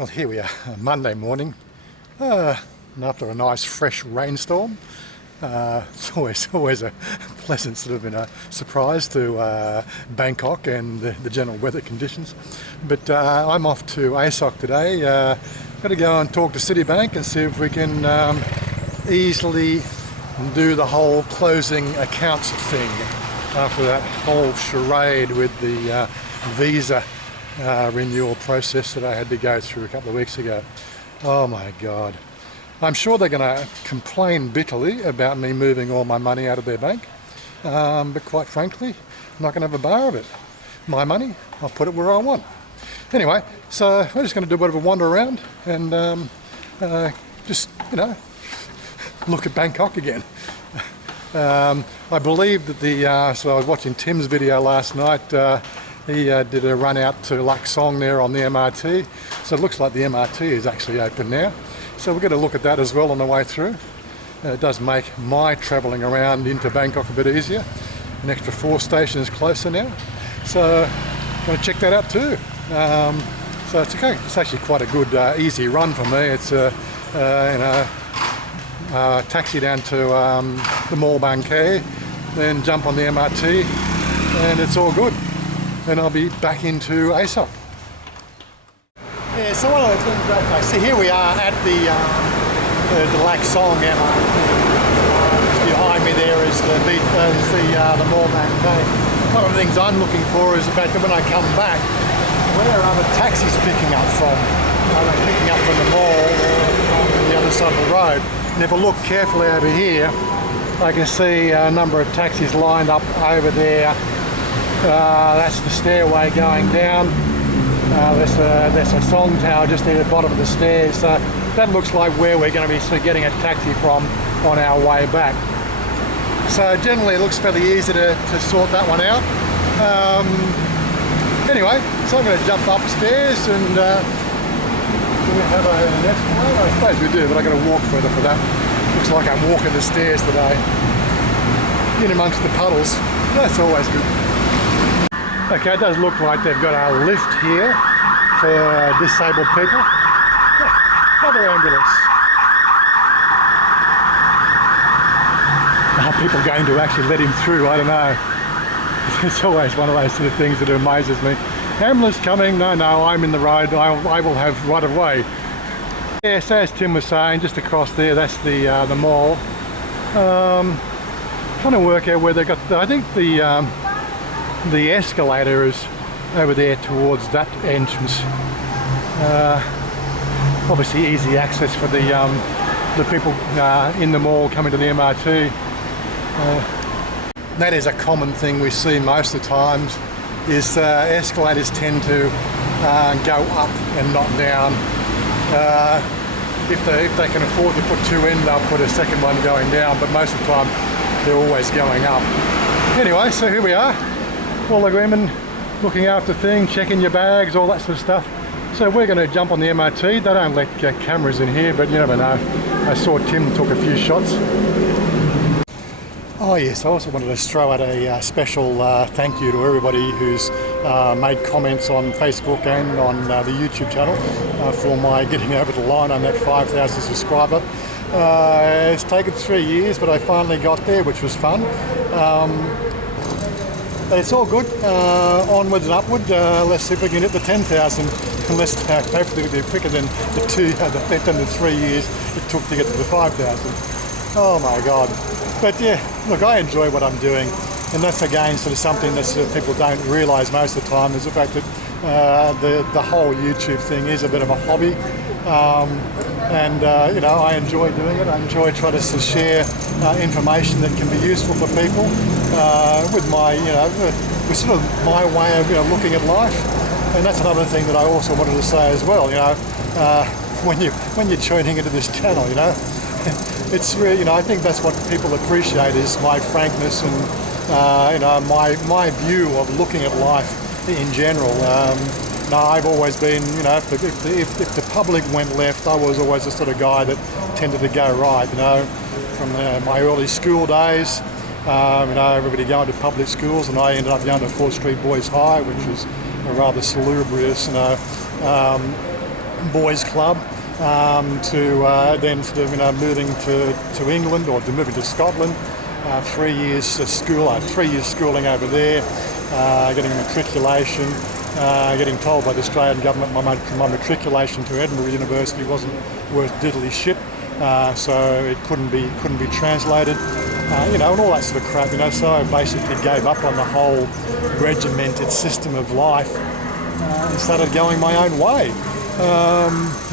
Well, here we are, Monday morning, and after a nice fresh rainstorm. It's always a pleasant sort of surprise to Bangkok and the general weather conditions. But I'm off to Asok today. Got to go and talk to Citibank and see if we can easily do the whole closing accounts thing after that whole charade with the visa renewal process that I had to go through a couple of weeks ago. Oh my God. I'm sure they're going to complain bitterly about me moving all my money out of their bank, but quite frankly, I'm not going to have a bar of it. My money, I'll put it where I want. Anyway, so we're just going to do a bit of a wander around and just, look at Bangkok again. I believe that so I was watching Tim's video last night. He did a run out to Lak Song there on the MRT. So it looks like the MRT is actually open now. So we're going to look at that as well on the way through. It does make my travelling around into Bangkok a bit easier. An extra 4 stations closer now. So I'm going to check that out too. So it's okay. It's actually quite a good, easy run for me. It's taxi down to the mall Bangkok, then jump on the MRT, and it's all good. Then I'll be back into ASOK. Yeah, so one of the things, okay, so here we are at the Lak Song MRT. Behind me there is the mall Bangkok. One of the things I'm looking for is the fact that when I come back, where are the taxis picking up from? Are they picking up from the mall or from the other side of the road? And if I look carefully over here, I can see a number of taxis lined up over there. That's the stairway going down. There's a song tower just near the bottom of the stairs. So that looks like where we're going to be getting a taxi from on our way back. So generally it looks fairly easy to sort that one out. Anyway, so I'm going to jump upstairs and do we have an escalator? I suppose we do, but I've got to walk further for that. Looks like I'm walking the stairs today. In amongst the puddles. That's always good. Okay, it does look like they've got a lift here for disabled people. Another ambulance. Are people going to actually let him through? I don't know. It's always one of those sort of things that amazes me. Ambulance coming? No, I'm in the road. I will have right of way. Yes, as Tim was saying, just across there, that's the mall. Trying to work out where they got. I think the escalator is over there towards that entrance. Obviously easy access for the people in the mall coming to the MRT. That is a common thing we see most of the times, is escalators tend to go up and not down. If they can afford to put 2 in, they'll put a second one going down, but most of the time they're always going up. Anyway, so here we are. All the women looking after things, checking your bags, all that sort of stuff. So we're going to jump on the MRT. They don't let cameras in here, but you never know. I saw Tim took a few shots. Oh yes, I also wanted to throw out a special thank you to everybody who's made comments on Facebook and on the YouTube channel for my getting over the line on that 5,000 subscriber. It's taken 3 years, but I finally got there, which was fun. It's all good, onwards and upward. Let's see if we can hit the 10,000, and let's hopefully do quicker than the 3 years it took to get to the 5,000. Oh my God. But yeah, look, I enjoy what I'm doing, and that's again sort of something that sort of people don't realise most of the time, is the fact that the whole YouTube thing is a bit of a hobby. I enjoy doing it. I enjoy trying to share information that can be useful for people with my, with sort of my way of looking at life. And that's another thing that I also wanted to say as well. When you're tuning into this channel, it's really, I think that's what people appreciate, is my frankness and my view of looking at life in general. I've always been, if the public went left, I was always the sort of guy that tended to go right, from my early school days, everybody going to public schools, and I ended up going to 4th Street Boys High, which was a rather salubrious, boys' club, to then sort of moving to England or to moving to Scotland. 3 years school, 3 years schooling over there, getting matriculation, getting told by the Australian government my matriculation to Edinburgh University wasn't worth diddly shit, so it couldn't be translated, and all that sort of crap, So I basically gave up on the whole regimented system of life and started going my own way.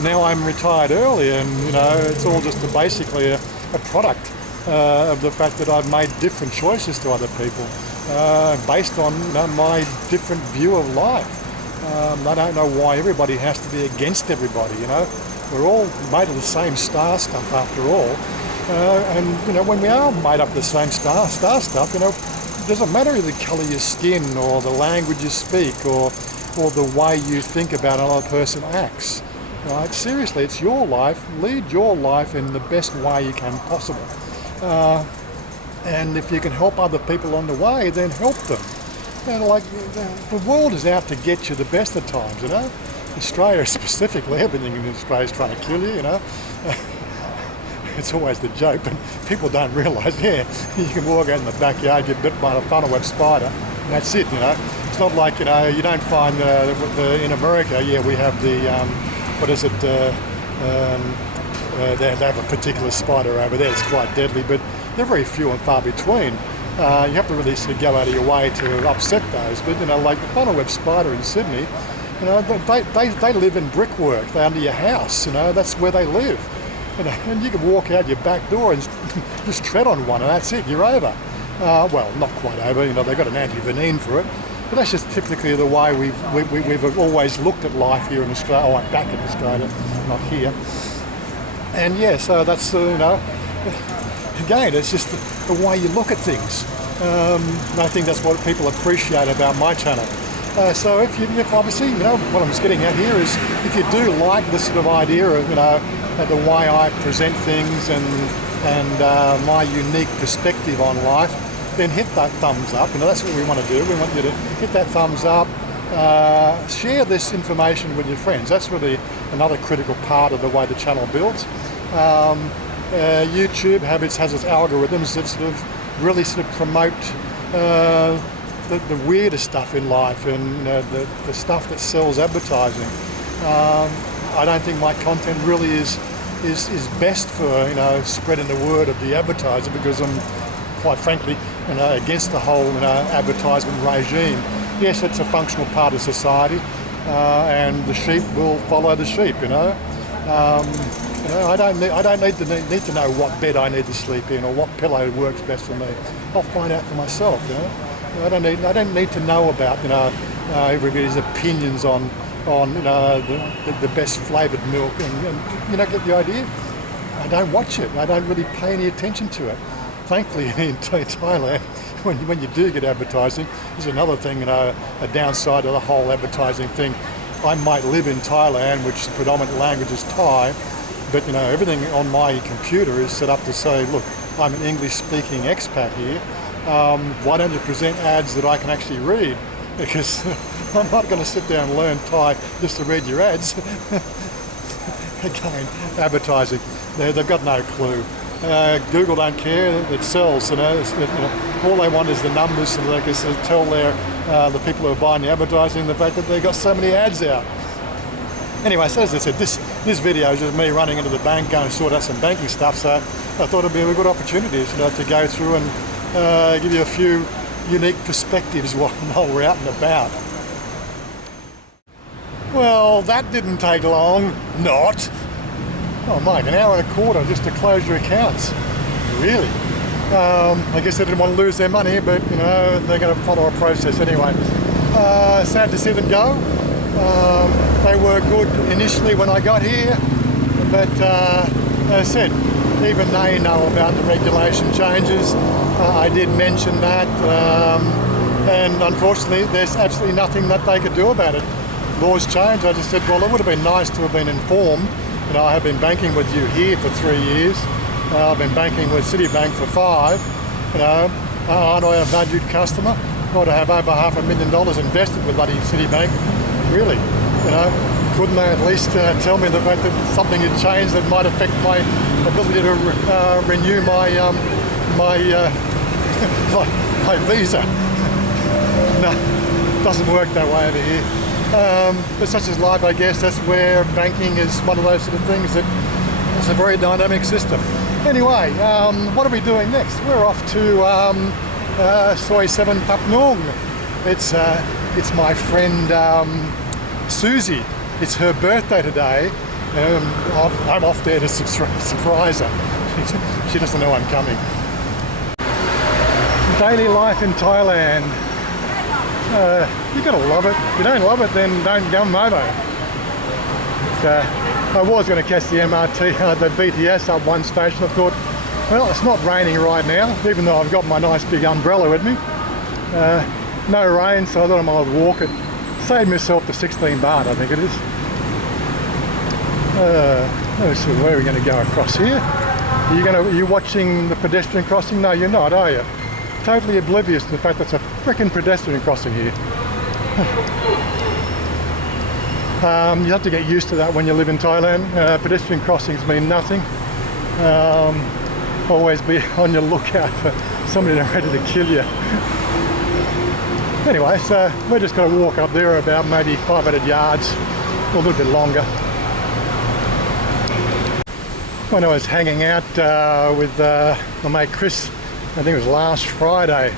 Now I'm retired early, and it's all just basically a product of the fact that I've made different choices to other people based on my different view of life. I don't know why everybody has to be against everybody. We're all made of the same star stuff after all, and when we are made up of the same star stuff, it doesn't matter the colour of your skin or the language you speak or the way you think about another person acts. Right? Seriously, it's your life. Lead your life in the best way you can possible. And if you can help other people on the way, then help them. The world is out to get you the best of times, Australia specifically, everything in Australia is trying to kill you, It's always the joke, but people don't realise, you can walk out in the backyard, get bit by a funnel web spider, and that's it, It's not like, you don't find in America, we have the, they have a particular spider over there. It's quite deadly, but they're very few and far between. You have to really sort of go out of your way to upset those. But like the funnel web spider in Sydney, they live in brickwork. They're under your house. That's where they live. And you can walk out your back door and just tread on one, and that's it. You're over. Well, not quite over. They've got an anti-venin for it. But that's just typically the way we've always looked at life here in Australia. Back in Australia, not here. And so that's, again, it's just the way you look at things. And I think that's what people appreciate about my channel. So if obviously, what I'm just getting at here is if you do like this sort of idea of, the way I present things and my unique perspective on life, then hit that thumbs up. That's what we want to do. We want you to hit that thumbs up. Share this information with your friends. That's really another critical part of the way the channel builds. YouTube has its algorithms that sort of really promote the weirdest stuff in life and the stuff that sells advertising. I don't think my content really is best for spreading the word of the advertiser, because I'm quite frankly against the whole advertisement regime. Yes, it's a functional part of society, and the sheep will follow the sheep. I don't need to know what bed I need to sleep in or what pillow works best for me. I'll find out for myself. I don't need to know about everybody's opinions on the best flavoured milk, and get the idea. I don't watch it. I don't really pay any attention to it. Thankfully, in Thailand, when you do get advertising, there's another thing, a downside of the whole advertising thing. I might live in Thailand, which the predominant language is Thai, but everything on my computer is set up to say, look, I'm an English-speaking expat here. Why don't you present ads that I can actually read? Because I'm not going to sit down and learn Thai just to read your ads. Again, advertising, they've got no clue. Google don't care, it sells. All they want is the numbers, so they can tell the people who are buying the advertising the fact that they've got so many ads out. Anyway, so as I said, this video is just me running into the bank, going to sort out some banking stuff, so I thought it'd be a good opportunity to go through and give you a few unique perspectives while we're out and about. Well, that didn't take long. Not. Oh, Mike, an hour and a quarter just to close your accounts. Really? I guess they didn't want to lose their money, but they're going to follow a process anyway. Sad to see them go. They were good initially when I got here, but as I said, even they know about the regulation changes. I did mention that, and unfortunately there's absolutely nothing that they could do about it. Laws change. I just said, well, it would have been nice to have been informed. I have been banking with you here for 3 years. I've been banking with Citibank for 5. Aren't I a valued customer? Got to have over $500,000 invested with bloody Citibank. Really, couldn't they at least tell me the fact that something had changed that might affect my ability to renew my my visa? No, doesn't work that way over here. But such is life, I guess. That's where banking is one of those sort of things that it's a very dynamic system. Anyway, what are we doing next? We're off to Soi 7 Phap Nung. It's my friend Suzy. It's her birthday today. I'm off there to surprise her. She doesn't know I'm coming. Daily life in Thailand. You gotta love it. If you don't love it, then don't come over. I was going to catch the MRT, the BTS up one station. I thought, well, it's not raining right now, even though I've got my nice big umbrella with me. No rain, so I thought I might walk it. Save myself the 16 baht, I think it is. Let's see, where are we going to go across here? Are you watching the pedestrian crossing? No, you're not, are you? Totally oblivious to the fact that it's a frickin' pedestrian crossing here. You have to get used to that when you live in Thailand. Pedestrian crossings mean nothing. Always be on your lookout for somebody ready to kill you. Anyway, so we're just going to walk up there about maybe 500 yards, or a little bit longer. When I was hanging out with my mate Chris, I think it was last Friday,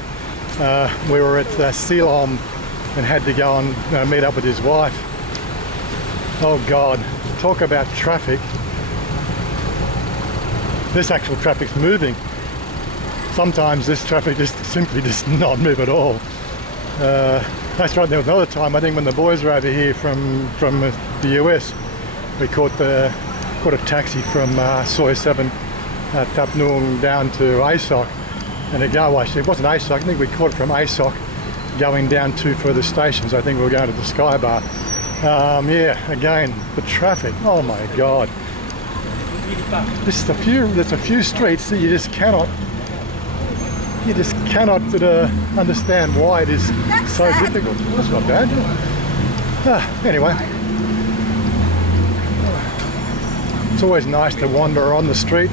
we were at Ceylon and had to go and meet up with his wife. Oh God, talk about traffic. This actual traffic's moving. Sometimes this traffic just simply does not move at all. That's right, there was another time, I think when the boys were over here from the US, we caught a taxi from Soi 7 Phap Nung down to Asok. And actually it wasn't Asok, I think we caught it from Asok going down two further stations. I think we were going to the Sky Bar. Yeah, again, the traffic, oh my God. There's a few streets that you just cannot understand why it is so difficult. That's not bad. Anyway, it's always nice to wander on the street.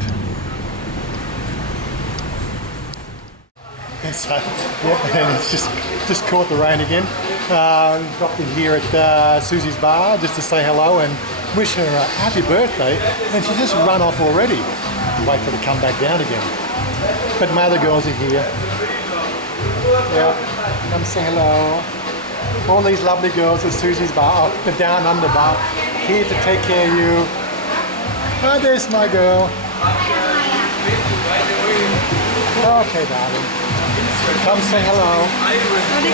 So, yeah, and it's just caught the rain again. Dropped in here at Suzy's bar just to say hello and wish her a happy birthday, and she's just run off already. Wait for her to come back down again. But my other girls are here. Yeah, come say hello. All these lovely girls at Suzy's bar, the Down Under bar, here to take care of you. Oh, there's my girl. Okay, darling. Come say hello.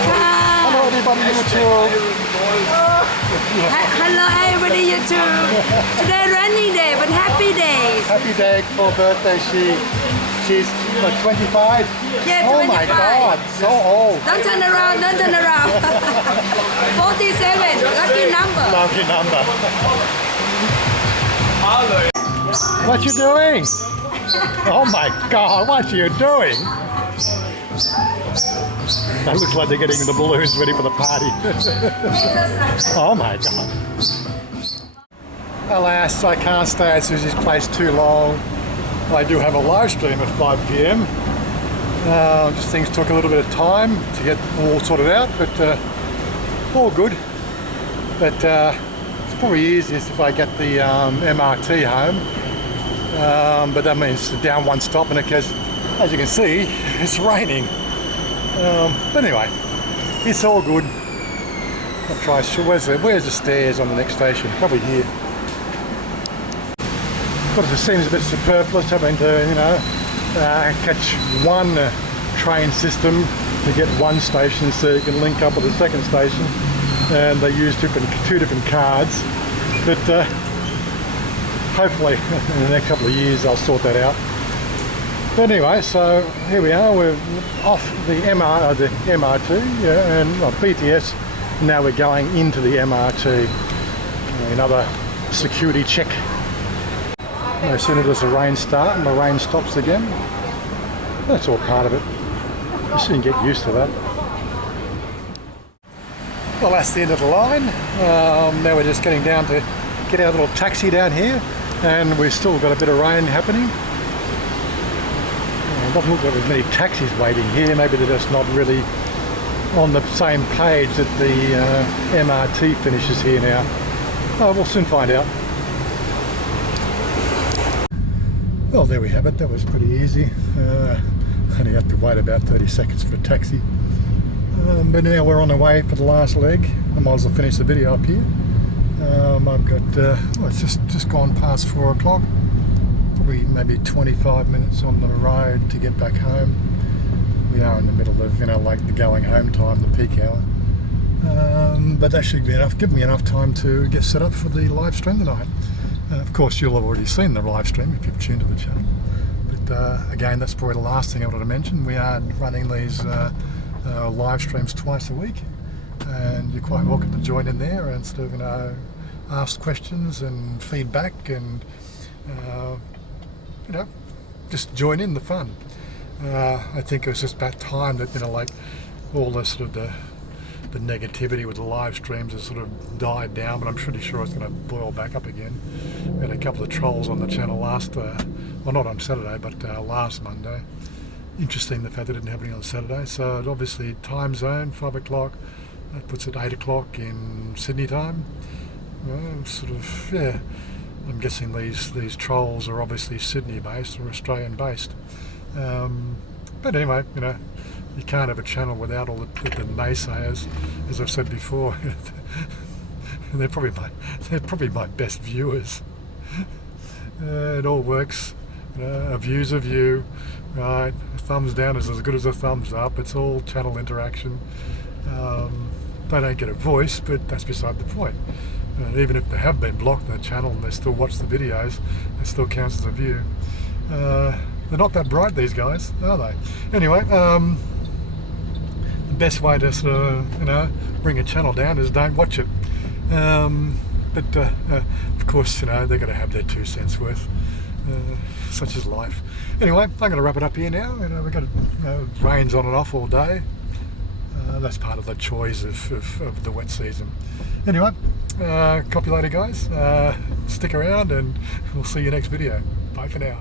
Hello everybody on YouTube. Hello everybody YouTube. Today rainy day, but happy day. Happy day for birthday. She's what, 25? Yeah, 25. Oh my God, so old. Don't turn around, don't turn around. 47, lucky number. Lucky number. What you doing? Oh my God, what you doing? That looks like they're getting the balloons ready for the party. Oh my God. Alas, I can't stay at Suzy's place too long. I do have a live stream at 5 PM. Just things took a little bit of time to get all sorted out, but all good. But it's probably easiest if I get the MRT home. But that means down one stop, and because, as you can see, it's raining. But anyway, it's all good. I'll try. Where's the stairs on the next station? Probably here. But it seems a bit superfluous having to, catch one train system to get one station, so you can link up with the second station. And they use two different cards. But hopefully, in the next couple of years, I'll sort that out. But anyway, so here we are. We're off the MRT and BTS. Now we're going into the MRT. Another security check. No sooner does the rain start and the rain stops again. That's all part of it. You soon get used to that. Well, that's the end of the line. Now we're just getting down to get our little taxi down here, and we've still got a bit of rain happening. Doesn't look like there's many taxis waiting here. Maybe they're just not really on the same page that the MRT finishes here now. We'll soon find out. Well, there we have it. That was pretty easy. Only have to wait about 30 seconds for a taxi. But now we're on the way for the last leg. I might as well finish the video up here. I've got, well, it's just gone past 4 o'clock. Probably maybe 25 minutes on the road to get back home. We are in the middle of, like the going home time, the peak hour. But that should be enough, give me enough time to get set up for the live stream tonight. Of course, you'll have already seen the live stream if you've tuned to the channel. But again, that's probably the last thing I wanted to mention. We are running these live streams twice a week, and you're quite welcome to join in there and sort of, ask questions and feedback, and just join in the fun. I think it was just about time that like all the sort of the negativity with the live streams has sort of died down, but I'm pretty sure it's going to boil back up again. We had a couple of trolls on the channel last, well, not on Saturday, but last Monday. Interesting the fact that it didn't have any on Saturday. So it obviously time zone, 5 o'clock, that puts it 8 o'clock in Sydney time. Sort of, yeah, I'm guessing these trolls are obviously Sydney based or Australian based. But anyway, you can't have a channel without all the naysayers, as I've said before. they're probably my best viewers. It all works. A view's a view, right? A thumbs down is as good as a thumbs up. It's all channel interaction. They don't get a voice, but that's beside the point. And even if they have been blocked on the channel and they still watch the videos, it still counts as a view. They're not that bright, these guys, are they? Anyway, the best way to sort of, bring a channel down is don't watch it. But of course, they're going to have their 2 cents worth. Such is life. Anyway, I'm going to wrap it up here now. We've got rains on and off all day. That's part of the joys of the wet season. Anyway, copy later, guys. Stick around, and we'll see you next video. Bye for now.